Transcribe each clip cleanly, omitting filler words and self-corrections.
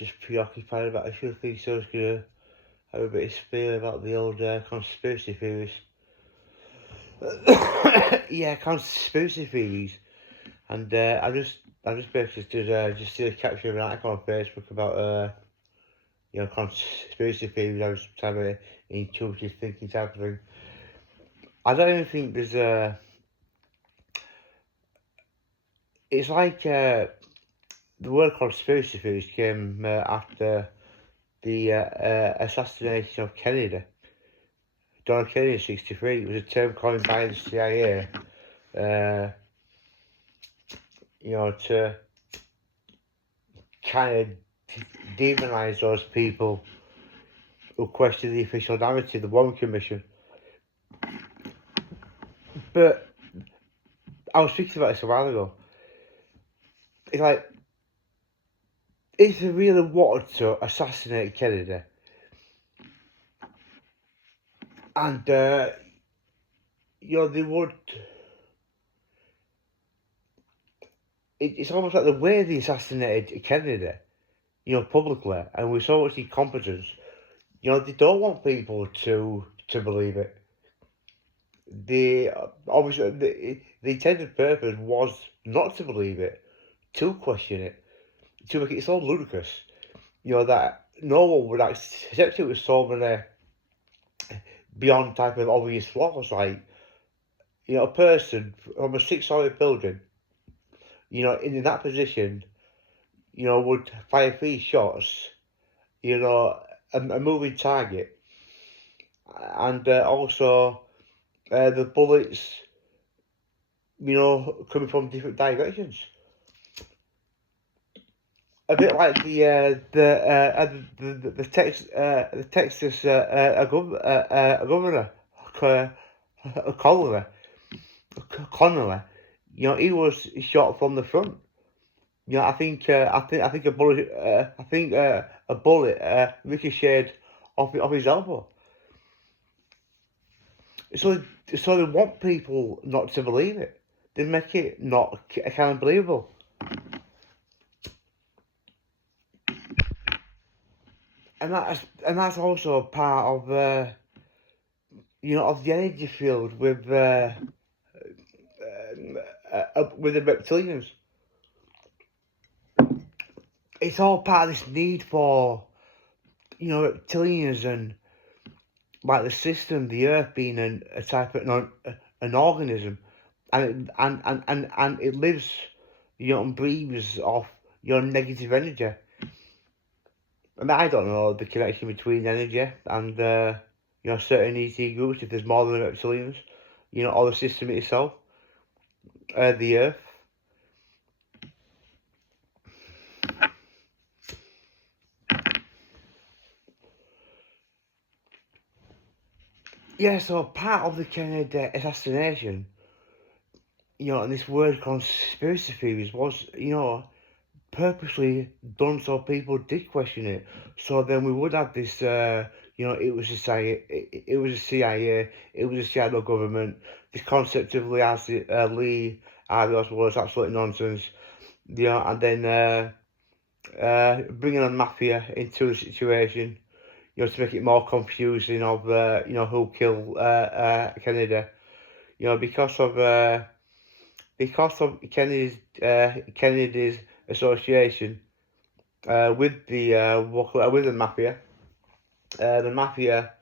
just preoccupied about a few things, so I was gonna have a bit of spiel about the old conspiracy theories. Yeah, conspiracy theories, and I just basically just did a capture of an article on Facebook about conspiracy theories. I was type of intuitive thinking type of thing. I don't even think there's a. It's like the word conspiracy theories came after the assassination of Kennedy. John Kennedy in '63. It was a term coined by the CIA, to kind of demonise those people who question the official narrative, the Warren Commission. But I was thinking about this a while ago. It's like, if they really wanted to assassinate Kennedy, and they would. It's almost like the way they assassinated Kennedy, publicly, and with so much incompetence. They don't want people to believe it. Obviously the intended purpose was not to believe it, to question it, to make it so ludicrous, that no one would accept it with so many beyond type of obvious flaws, like a person from a six-story building, in that position, would fire three shots, a moving target, and also the bullets, coming from different directions. A bit like the Texas governor, Connolly. Connolly, he was shot from the front. I think a bullet ricocheted off his elbow. So they want people not to believe it. They make it not kind of believable. And that's also a part of of the energy field with the reptilians. It's all part of this need for reptilians and like the system, the Earth being a type of an organism, and it lives, and breathes off your negative energy. And I don't know the connection between energy and certain ET groups, if there's more than reptilians, or the system itself, the Earth. Yeah, so part of the Kennedy assassination, and this word conspiracy theories was, purposely done so people did question it. So then we would have this, it was a CIA, it was a CIA, it was a shadow government. This concept of Lee Harvey Oswald was absolutely nonsense. And then bringing on mafia into the situation, to make it more confusing of, who killed Kennedy. Because of Kennedy's association with the mafia. The mafia,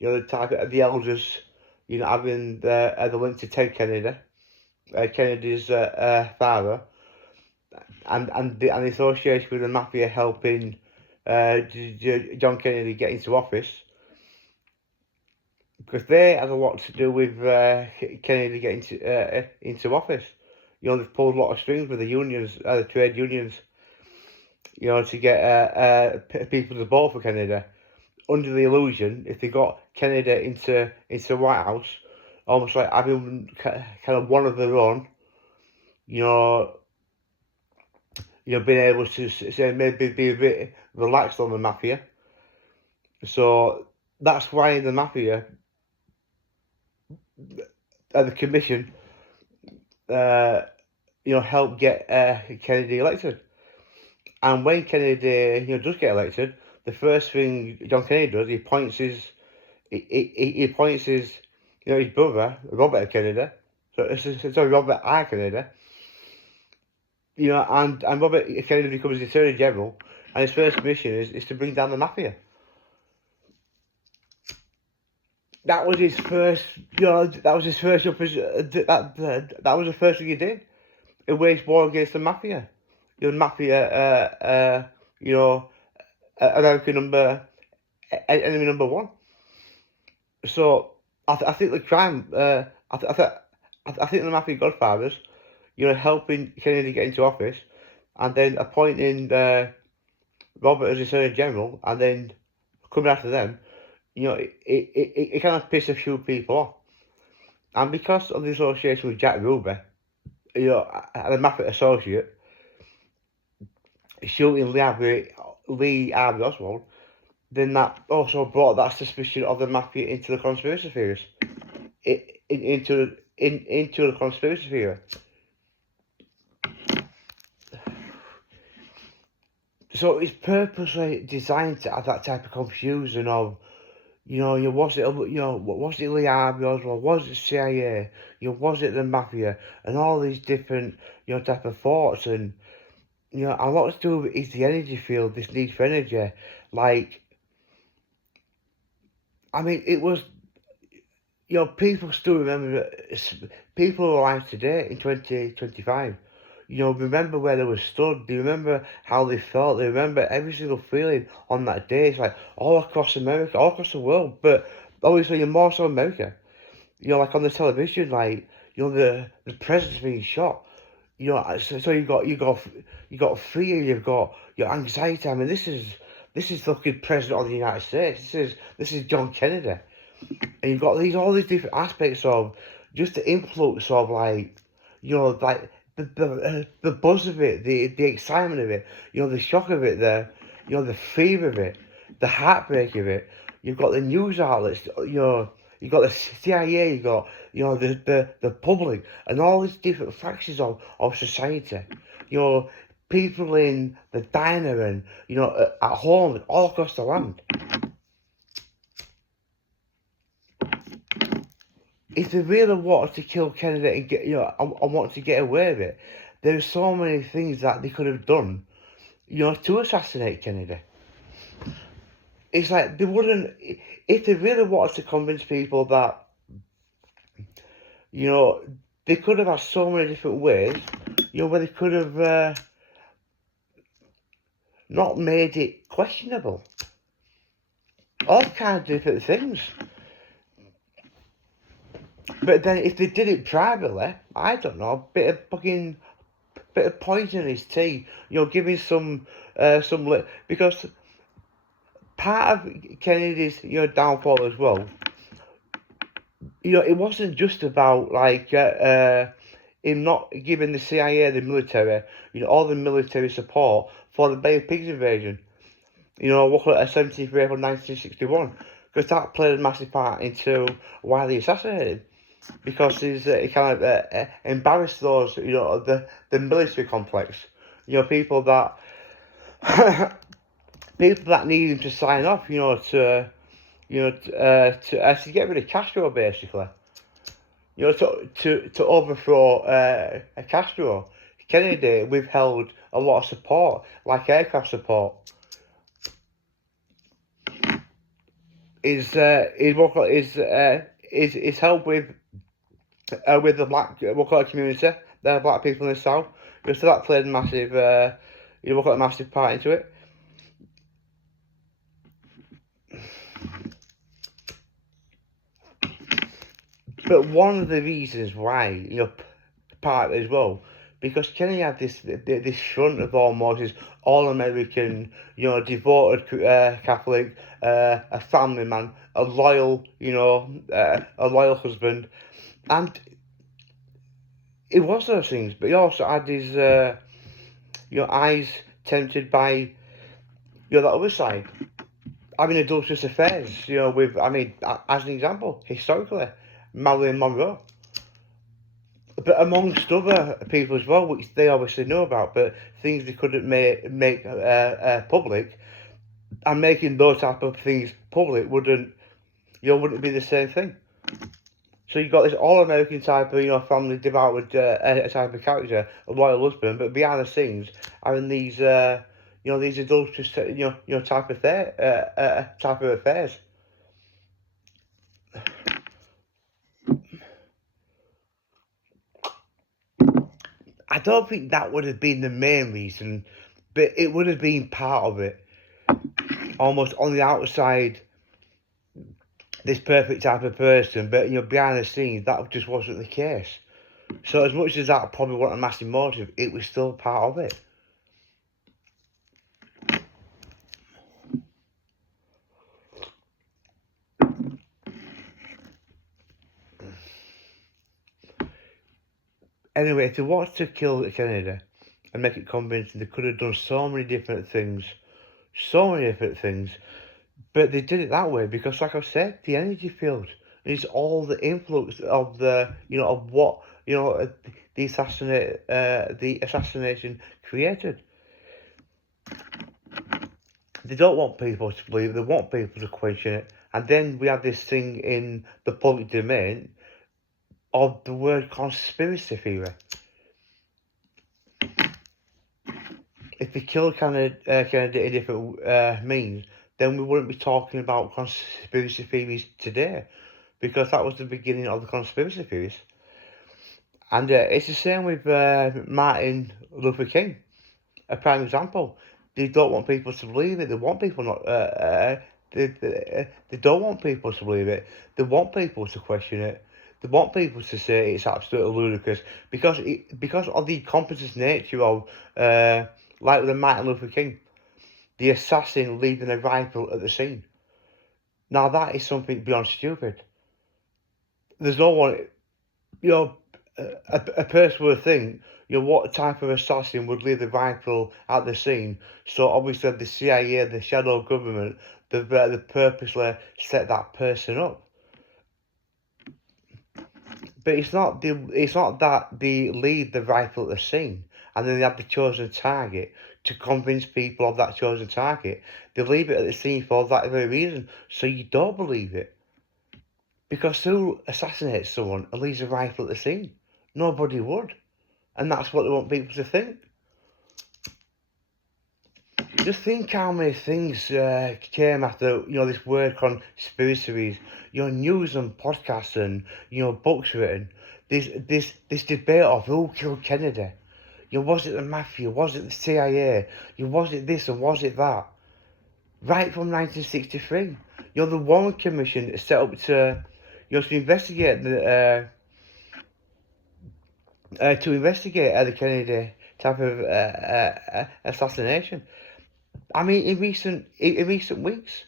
the target of the elders, having the link to Ted Kennedy, Kennedy's father, and the association with the mafia helping John Kennedy get into office, because they had a lot to do with Kennedy getting into office. They've pulled a lot of strings with the unions, the trade unions, to get people to vote for Kennedy, under the illusion, if they got Kennedy into White House, almost like having kind of one of their own, being able to say maybe be a bit relaxed on the mafia. So that's why the mafia, the commission, helped get Kennedy elected. And when Kennedy, does get elected, the first thing John Kennedy does, he appoints he appoints his brother, Robert Kennedy. So Robert I. Kennedy. And Robert Kennedy becomes the Attorney General, and his first mission is to bring down the mafia. That was his first, that was his first, that was the first thing he did. He waged war against the mafia. Mafia, American enemy number one. So I think the crime, I think the mafia godfathers, helping Kennedy get into office, and then appointing Robert as Attorney General, and then coming after them, it kind of pissed a few people off. And because of the association with Jack Ruby, and a mafia associate, shooting Lee Harvey Oswald, then that also brought that suspicion of the mafia into the conspiracy theories. Into the conspiracy theory. So it's purposely designed to have that type of confusion of, was it Lee Harvey Oswald, was it CIA, was it the mafia, and all these different, type of thoughts, and, a lot to do with is the energy field, this need for energy, like, I mean, it was, people still remember, people who are alive today in 2025, remember where they were stood, they remember how they felt, they remember every single feeling on that day. It's like all across America, all across the world, but obviously more so America. Like on the television, like, the president's being shot. So you got fear, you've got your anxiety. I mean, this is the fucking president of the United States. This is John Kennedy, and you've got all these different aspects of just the influx of like, like the buzz of it, the excitement of it, the shock of it, the fear of it, the heartbreak of it. You've got the news outlets, you've got the CIA, you've got the public, and all these different factions of society. People in the diner and at home and all across the land. If they really wanted to kill Kennedy and get, and wanted to get away with it, there's so many things that they could have done, to assassinate Kennedy. It's like they wouldn't, if they really wanted to convince people that, they could have had so many different ways, where they could have not made it questionable. All kinds of different things. But then if they did it privately, I don't know, a bit of poison in his tea, giving some because part of Kennedy's downfall as well, it wasn't just about like him not giving the CIA, the military, all the military support for the Bay of Pigs invasion. Look at 17th of April 1961, because that played a massive part into why they assassinated him. Because he kind of embarrassed those, the military complex, people that need him to sign off, to get rid of Castro, basically, to overthrow Castro. Kennedy withheld a lot of support, like aircraft support. His help with the black community, the black people in the South, so that played a massive, massive part into it. But one of the reasons why, part as well, because Kennedy had this front of almost this all-American, devoted Catholic, a family man, a loyal husband, and it was those things. But he also had his, eyes tempted by, that other side, having adulterous affairs, with, as an example, historically, Marilyn Monroe. but amongst other people as well, which they obviously know about, but things they couldn't make public, and making those type of things public wouldn't be the same thing. So you got this all-American type of family devout type of character, a loyal husband, but behind the scenes having these these adulterous type of affairs. I don't think that would have been the main reason, but it would have been part of it. Almost on the outside, this perfect type of person, but behind the scenes, that just wasn't the case. So as much as that probably wasn't a massive motive, it was still part of it. Anyway, if they wanted to kill Kennedy and make it convincing, they could have done so many different things. But they did it that way because, like I said, the energy field is all the influence of of what the assassination created. They don't want people to believe it. They want people to question it. And then we have this thing in the public domain of the word conspiracy theory. If they killed Kennedy in different means, then we wouldn't be talking about conspiracy theories today, because that was the beginning of the conspiracy theories. And it's the same with Martin Luther King, a prime example. They don't want people to believe it. They want people not. They don't want people to believe it. They want people to question it. They want people to say it's absolutely ludicrous because of the competence nature of like with the Martin Luther King, the assassin leaving a rifle at the scene. Now that is something beyond stupid. There's no one, a person would think, what type of assassin would leave the rifle at the scene? So obviously the CIA, the shadow government, they purposely set that person up. But it's not that they leave the rifle at the scene and then they have the chosen target to convince people of that chosen target. They leave it at the scene for that very reason, so you don't believe it. Because who assassinates someone and leaves a rifle at the scene? Nobody would. And that's what they want people to think. Just think how many things came after, this word conspiracies, news and podcasts and, books written. This debate of who killed Kennedy. Was it the mafia? Was it the CIA? Was it this and was it that? Right from 1963. The Warren Commission is set up to investigate the Kennedy type of assassination. I mean, in recent weeks,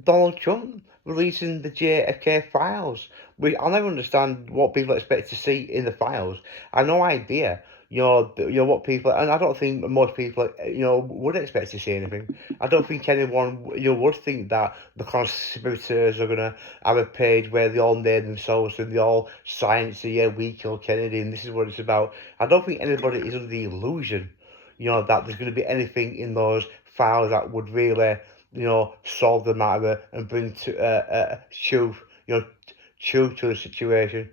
Donald Trump releasing the JFK files. I'll never understand what people expect to see in the files. I have no idea. What people, and I don't think most people, would expect to see anything. I don't think anyone, would think that the conspirators are gonna have a page where they all name themselves and they all sign, say, yeah, we killed Kennedy and this is what it's about. I don't think anybody is under the illusion, that there's gonna be anything in those files that would really, solve the matter and bring to truth, truth to the situation.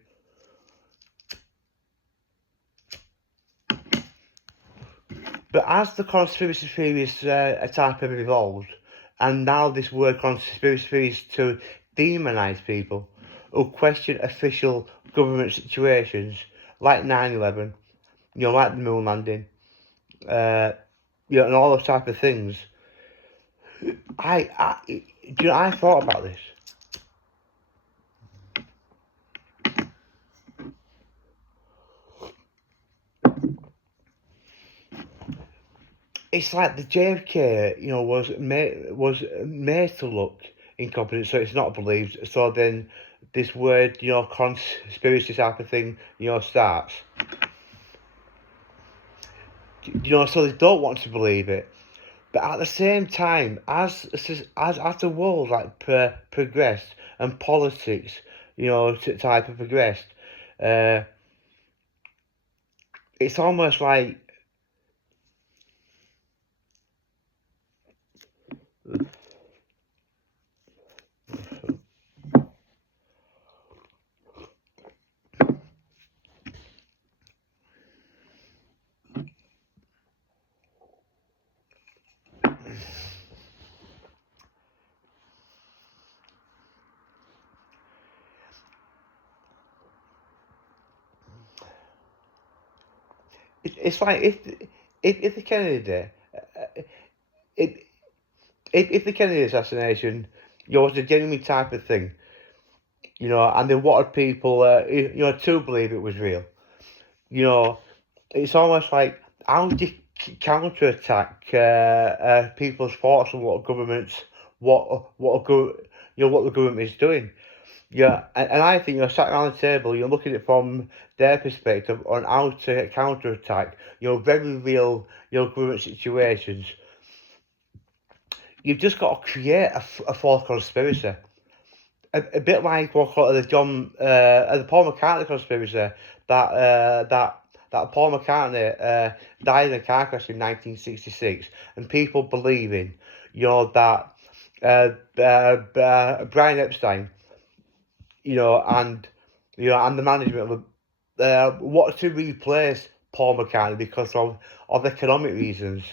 But as the conspiracy theories type have evolved, and now this word conspiracy theories to demonise people who question official government situations like 9/11, like the moon landing, and all those type of things. I thought about this. It's like the JFK, was made to look incompetent, so it's not believed. So then this word, conspiracy type of thing, starts. So they don't want to believe it. But at the same time, as the world progressed and politics, type of progressed, it's almost like it's like if the Kennedy if if the Kennedy assassination, was a genuine type of thing, and they wanted people, to believe it was real, you know, it's almost like how do you counterattack people's thoughts on what governments, what the government is doing. Yeah, and I think you're sat around the table, you're looking at it from their perspective on how to counterattack, very real, government situations. You've just got to create a false conspiracy. A bit like what call it the Paul McCartney conspiracy that Paul McCartney died in a car crash in 1966, and people believing, that Brian Epstein, and and the management wanted to replace Paul McCartney because of economic reasons.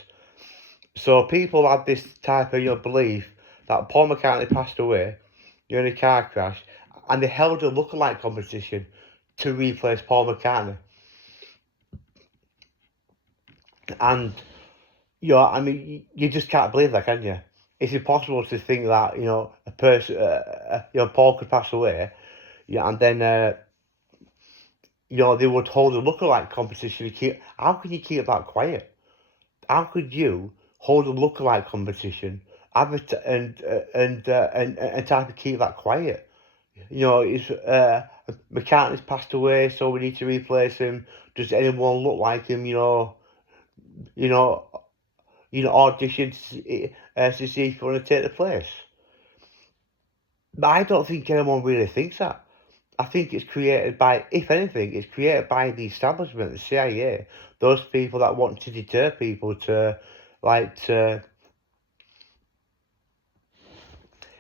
So people had this type of belief that Paul McCartney passed away in a car crash, and they held a lookalike competition to replace Paul McCartney. And I mean, you just can't believe that, can you? It's impossible to think that a person, Paul could pass away, and then they would hold a lookalike competition. How can you keep that quiet? How could you hold a lookalike competition, and try to keep that quiet? It's McCartney's passed away, so we need to replace him. Does anyone look like him? You know, audition to see if you want to take the place. But I don't think anyone really thinks that. I think it's created by, if anything, it's created by the establishment, the CIA, those people that want to deter people to, like,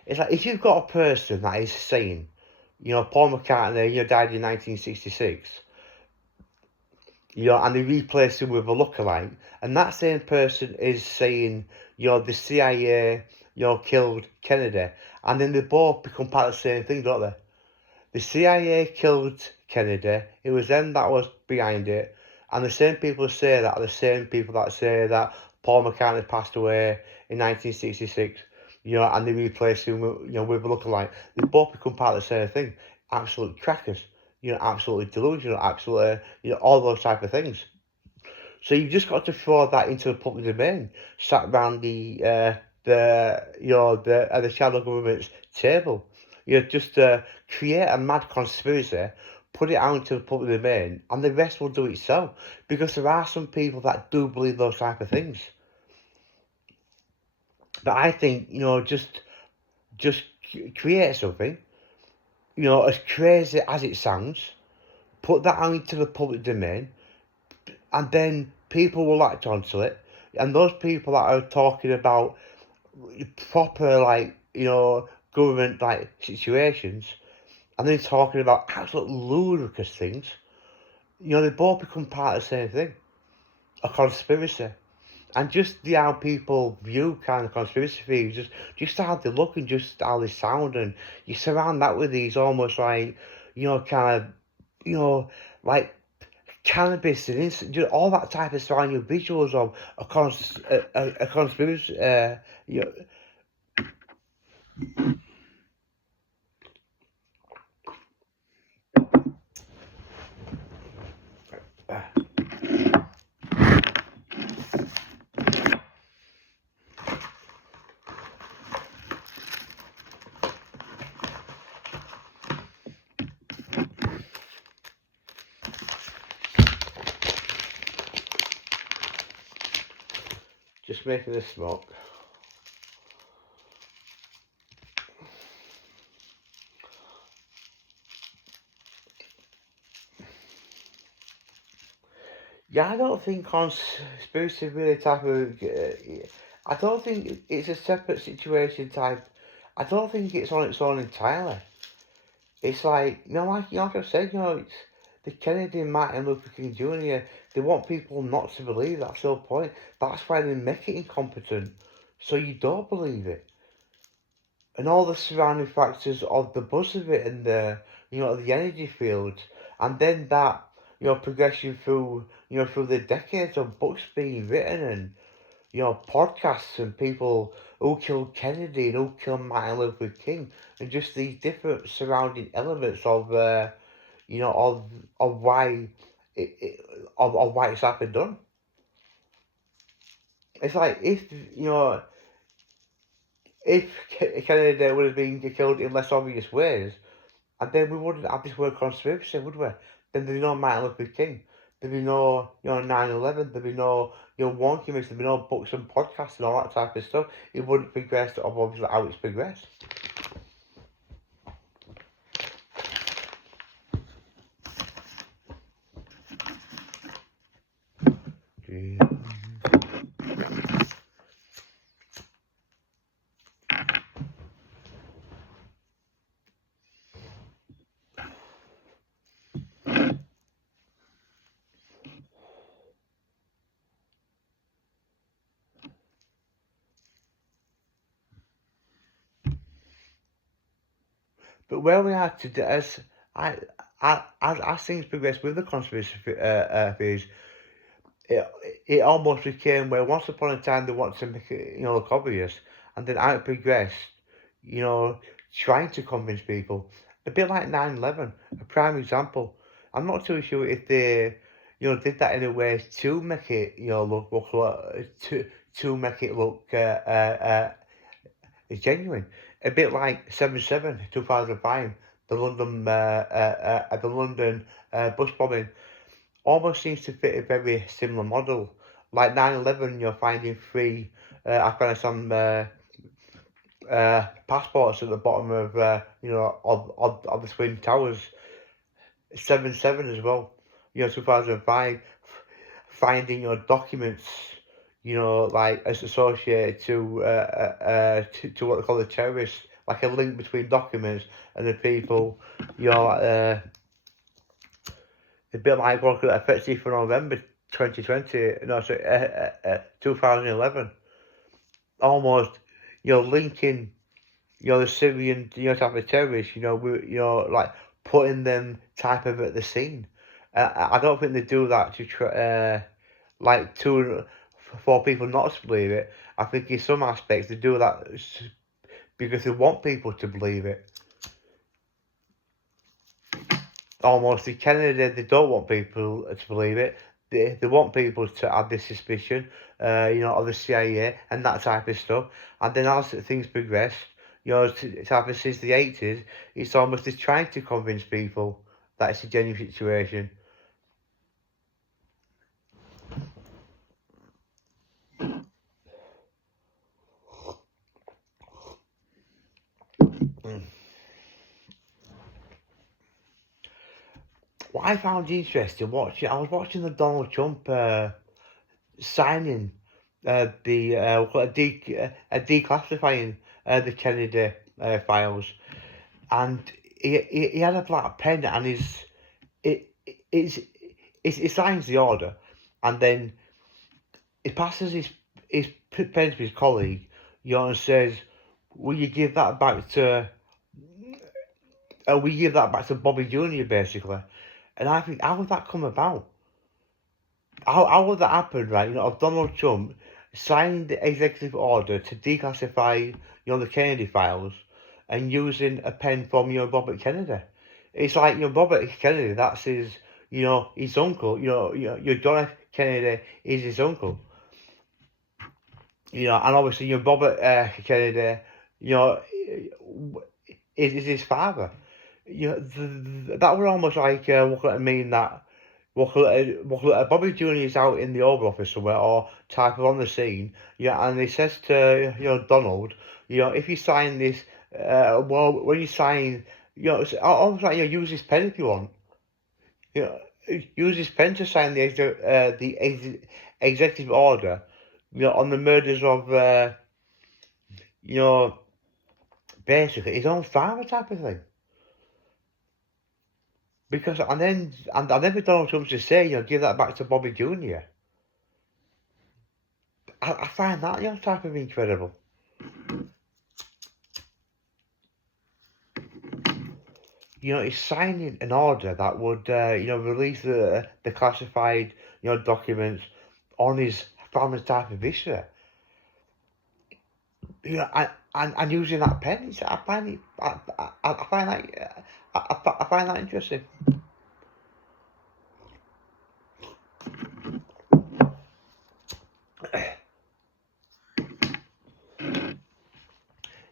it's like if you've got a person that is saying, Paul McCartney, died in 1966, and they replace him with a lookalike, and that same person is saying, the CIA, killed Kennedy, and then they both become part of the same thing, don't they? The CIA killed Kennedy. It was them that was behind it, and the same people say that are the same people that say that Paul McCartney passed away in 1966. And they replaced him with, with a lookalike. They both become part of the same thing. Absolute crackers. Absolutely delusional. Absolutely, all those type of things. So you've just got to throw that into the public domain. Sat around the shadow government's table. Just create a mad conspiracy, put it out into the public domain, and the rest will do itself. Because there are some people that do believe those type of things. But I think, just create something, as crazy as it sounds, put that out into the public domain, and then people will latch onto it. And those people that are talking about proper, like, government, like, situations, and then talking about absolute ludicrous things, they both become part of the same thing, a conspiracy. And just how people view kind of conspiracy theories, just how they look and just how they sound, and you surround that with these almost like, kind of, like cannabis and all that type of surrounding visuals of a conspiracy, you know, just making this smoke. Yeah, I don't think conspiracy really type of. I don't think it's a separate situation type. I don't think it's on its own entirely. It's like like I said, it's the Kennedy and Martin Luther King Jr. They want people not to believe. That's the whole point. That's why they make it incompetent, so you don't believe it. And all the surrounding factors of the buzz of it and the energy fields, and then that progression through through the decades of books being written and podcasts and people who killed Kennedy and who killed Martin Luther King, and just these different surrounding elements of why of why it's happened done. It's like if Kennedy would have been killed in less obvious ways, and then we wouldn't have this word conspiracy, would we? Then there'd be no Martin Luther King. There'd be no 9/11. There'd be no War Commission. There'd be no books and podcasts and all that type of stuff. It wouldn't progress of obviously how it's progressed. But where we are today, as things progress with the conspiracy theories, it it almost became where once upon a time they wanted to make it look obvious, and then as it progressed, you know, trying to convince people, a bit like 9/11, a prime example. I'm not too sure if they did that in a way to make it to make it look genuine. A bit like 7/7, 2005, the London bus bombing almost seems to fit a very similar model. Like 9/11, you're finding three Afghanistan passports at the bottom of of the Twin Towers. 7/7 as well. 2005, finding your documents. Like as associated to what they call the terrorists, like a link between documents and the people. A bit like what effective for November 2020, no, sorry, 2011. Almost, linking, the Syrian, type of terrorists, like putting them type of at the scene. I don't think they do that to try, like for people not to believe it. I think in some aspects they do that because they want people to believe it. Almost in Canada, they don't want people to believe it. They want people to have this suspicion, of the CIA and that type of stuff. And then as things progress, it's happened since the 80s, it's almost just trying to convince people that it's a genuine situation. What I found interesting I was watching the Donald Trump signing declassifying the Kennedy files, and he had a black pen, and it it's he signs the order, and then he passes his pen to his colleague, and says, "Will you give that back to? We give that back to Bobby Jr. basically." And I think, how would that come about? How would that happen, right? Of Donald Trump signing the executive order to declassify, the Kennedy files, and using a pen from, Robert Kennedy. It's like, Robert Kennedy, that's his uncle. Your John F. Kennedy is his uncle. And obviously, Robert Kennedy, is his father. That would almost like what I mean that Bobby Jr. is out in the Oval Office somewhere or type of on the scene, and he says to Donald, if you sign this, well, when you sign, it's almost like use this pen if you want, use his pen to sign the executive order, on the murders of, basically his own father type of thing. Because and then for Donald Trump to say, give that back to Bobby Jr. I find that type of incredible. He's signing an order that would, release the classified, documents on his family type of history. And using that pen, I find it, I find that, I find that interesting.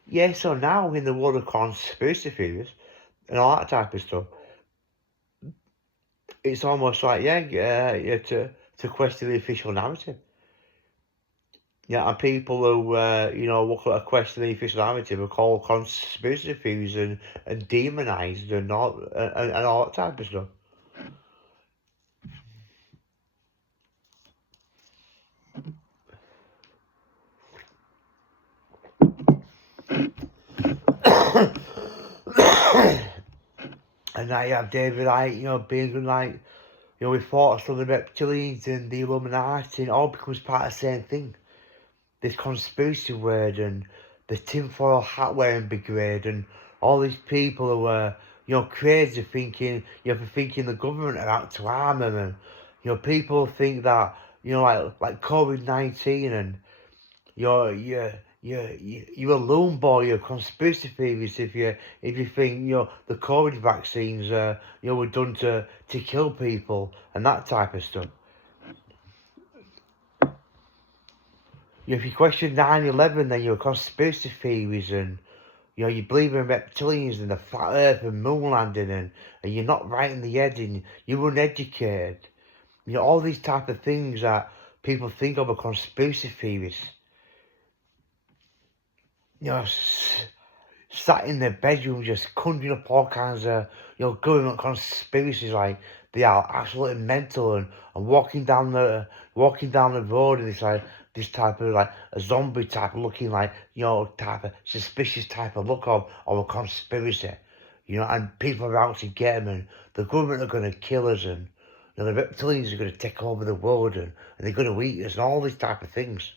Yeah, so now in the world of conspiracy theories and all that type of stuff, it's almost like, to question the official narrative. Yeah, and people who, look at a question the official narrative are called conspiracy theories and demonized and all that type of stuff. And now you have David Icke, being like, we fought some of the reptilians and the Illuminati, and it all becomes part of the same thing. This conspiracy word and the tinfoil hat wearing brigade and all these people who are, crazy thinking, for thinking the government are out to harm them, and, people think that, like COVID-19 and you're a lone boy, you're a conspiracy theorist if you think the COVID vaccines were done to kill people and that type of stuff. If you question 9/11, then you're a conspiracy theories and you believe in reptilians and the flat earth and moon landing and you're not right in the head and you're uneducated. All these type of things that people think of as conspiracy theories. Sat in their bedroom just conjuring up all kinds of, government conspiracies like they are absolutely mental and walking down the road and it's like this type of like a zombie type of looking like, type of suspicious type of look of a conspiracy, and people are out to get them and the government are going to kill us and, the reptilians are going to take over the world and they're going to eat us and all these type of things.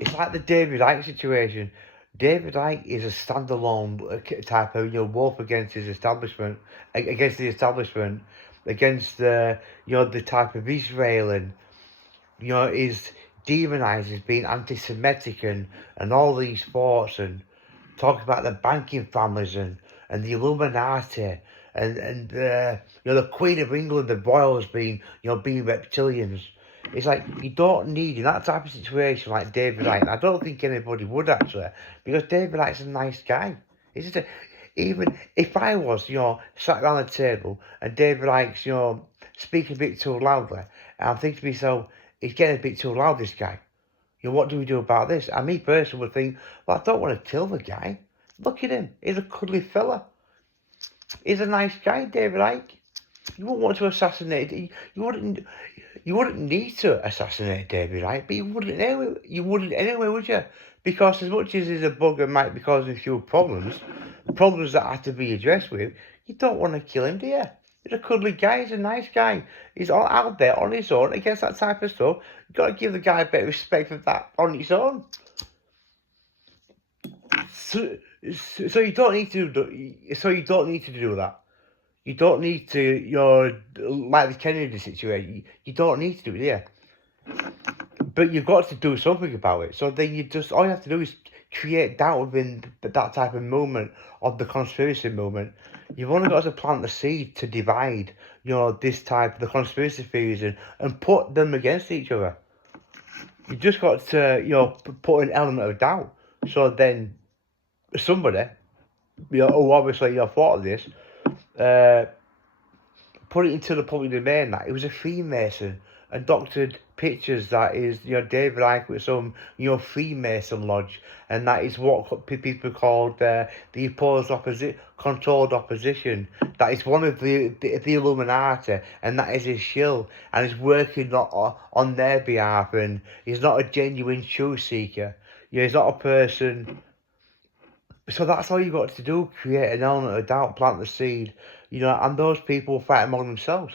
It's like the David Icke situation. David Icke is a standalone type of, wolf against his establishment, against the establishment, against the type of Israel and, is demonized as being anti-Semitic and all these thoughts and talk about the banking families and the Illuminati and the Queen of England, the royals being reptilians. It's like you don't need in that type of situation like David Icke. I don't think anybody would actually, because David Icke's a nice guy. Even if I was, sat around the table and David Icke's, speaking a bit too loudly, and I'm thinking to myself, he's getting a bit too loud, this guy. What do we do about this? And me personally would think, well, I don't want to kill the guy. Look at him. He's a cuddly fella. He's a nice guy, David Icke. You wouldn't want to assassinate. You wouldn't need to assassinate David Icke, but you wouldn't anyway, would you? Because as much as he's a bugger might be causing a few problems that have to be addressed with, you don't want to kill him, do you? He's a cuddly guy, he's a nice guy. He's all out there on his own against that type of stuff. You've got to give the guy a bit of respect for that on his own. So you don't need to do that. You don't need to, like the Kennedy situation, you don't need to do it, yeah. But you've got to do something about it. So then all you have to do is create doubt within that type of movement, of the conspiracy movement. You've only got to plant the seed to divide, this type of the conspiracy theories and put them against each other. You just got to, put an element of doubt. So then somebody, who obviously thought of this, put it into the public domain that it was a Freemason and doctored pictures that is, David Icke with some, Freemason lodge, and that is what people called the controlled opposition. That is one of the Illuminati, and that is his shill, and he's working on their behalf, and he's not a genuine truth seeker. He's not a person. So that's all you got to do: create an element of doubt, plant the seed, and those people fight among themselves.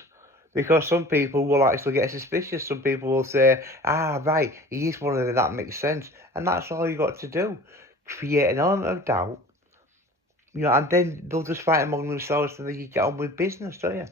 Because some people will actually get suspicious. Some people will say, right, he is one of them, that makes sense. And that's all you got to do. Create an element of doubt, and then they'll just fight among themselves and then you get on with business, don't you?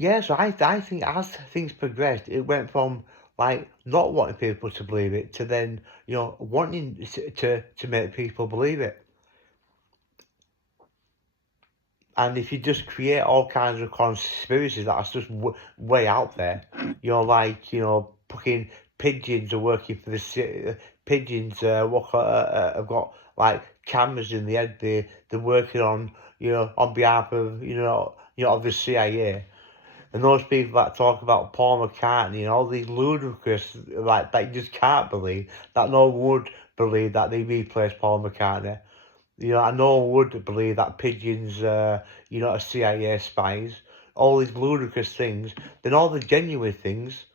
Yeah, so I think as things progressed, it went from like not wanting people to believe it to then, wanting to make people believe it. And if you just create all kinds of conspiracies that are just way out there, like, fucking pigeons are working for the city, pigeons have got like cameras in the head, they're working on, on behalf of, of the CIA. And those people that talk about Paul McCartney and all these ludicrous, like, that you just can't believe, that no one would believe that they replaced Paul McCartney. I no one would believe that pigeons, are CIA spies. All these ludicrous things. Then all the genuine things,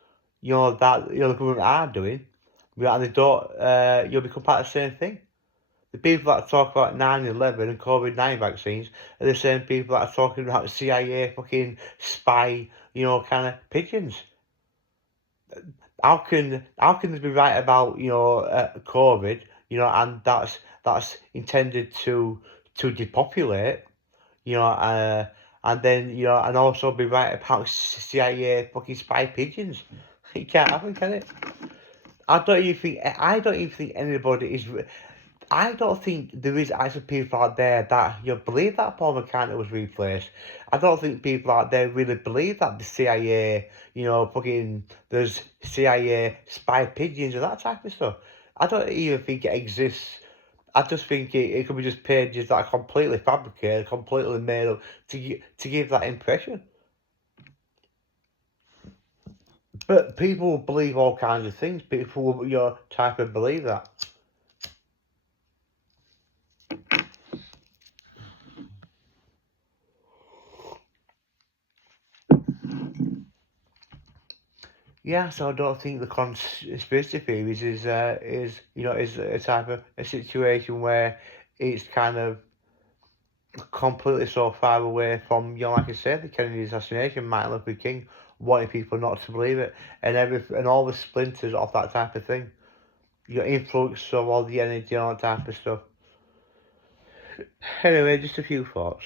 that, the government are doing, and they don't, become part of the same thing. The people that talk about 9/11 and COVID-19 vaccines are the same people that are talking about CIA fucking spy, kind of pigeons. How can they be right about, COVID, and that's intended to depopulate, and then, and also be right about CIA fucking spy pigeons? It can't happen, can it? I don't even think anybody is. I don't think there is actually people out there that believe that Paul McCartney was replaced. I don't think people out there really believe that the CIA, fucking there's CIA spy pigeons and that type of stuff. I don't even think it exists. I just think it could be just pages that are completely fabricated, completely made up to give that impression. But people will believe all kinds of things. People will, type of believe that. Yeah, so I don't think the conspiracy theories is a type of a situation where it's kind of completely so far away from, like I said, the Kennedy assassination, Martin Luther King wanting people not to believe it, and and all the splinters of that type of thing. Influx of all the energy and all that type of stuff. Anyway, just a few thoughts.